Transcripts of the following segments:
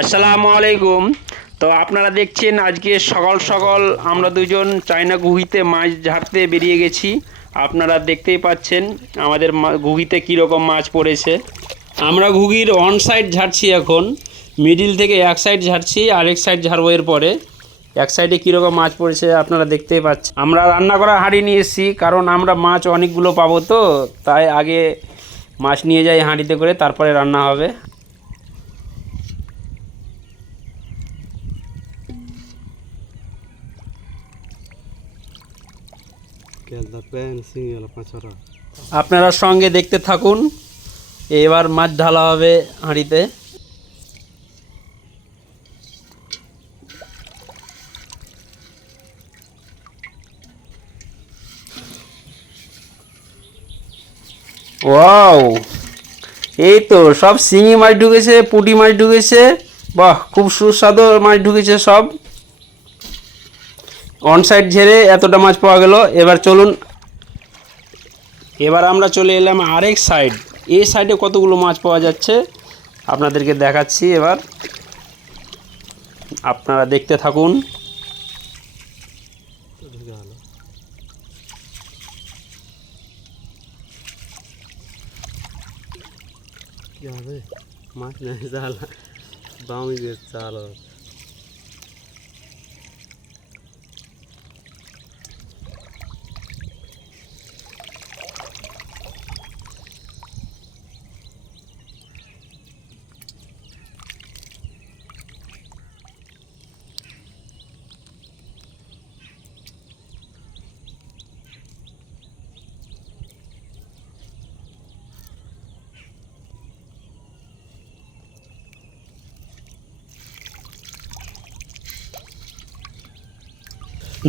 আসসালামু আলাইকুম। তো আপনারা দেখছেন আজকে সকাল সকাল আমরা দুজন চায়না ঘুগিতে মাছ ঝাড়তে বেরিয়ে গেছি। আপনারা দেখতেই পাচ্ছেন আমাদের ঘুগিতে কীরকম মাছ পড়েছে। আমরা ঘুগির অন সাইড ঝাড়ছি, এখন মিডিল থেকে এক সাইড ঝাড়ছি, আরেক সাইড ঝাড়বো এর পরে। এক সাইডে কীরকম মাছ পড়েছে আপনারা দেখতেই পাচ্ছেন। আমরা রান্না করা হাঁড়ি নিয়ে এসেছি, কারণ আমরা মাছ অনেকগুলো পাবো, তো তাই আগে মাছ নিয়ে যাই হাঁড়িতে করে, তারপরে রান্না হবে। আপনারা সঙ্গে দেখতে থাকুন, এবার মাছ ঢালা হবে হাঁড়িতে। ওয়াও, এই তো সব শিঙি মাছ ঢুকেছে, পুঁটি মাছ ঢুকেছে। বাহ, খুব সুস্বাদু মাছ ঢুকেছে সব। অন সাইড ঝেড়ে এতটা মাছ পাওয়া গেল। এবার চলুন, এবার আমরা চলে এলাম আরেক সাইড। এই সাইডে কতগুলো মাছ পাওয়া যাচ্ছে আপনাদেরকে দেখাচ্ছি। এবার আপনারা দেখতে থাকুন। মাছ নেই, জাল বামি চাল।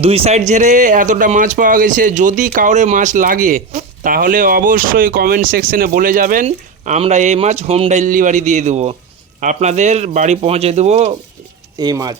দুই সাইড ঝেড়ে এতটা মাছ পাওয়া গেছে। যদি কাউরে মাছ লাগে তাহলে অবশ্যই কমেন্ট সেকশনে বলে যাবেন, আমরা এই মাছ হোম ডেলিভারি দিয়ে দেবো, আপনাদের বাড়ি পৌঁছে দেবো এই মাছ।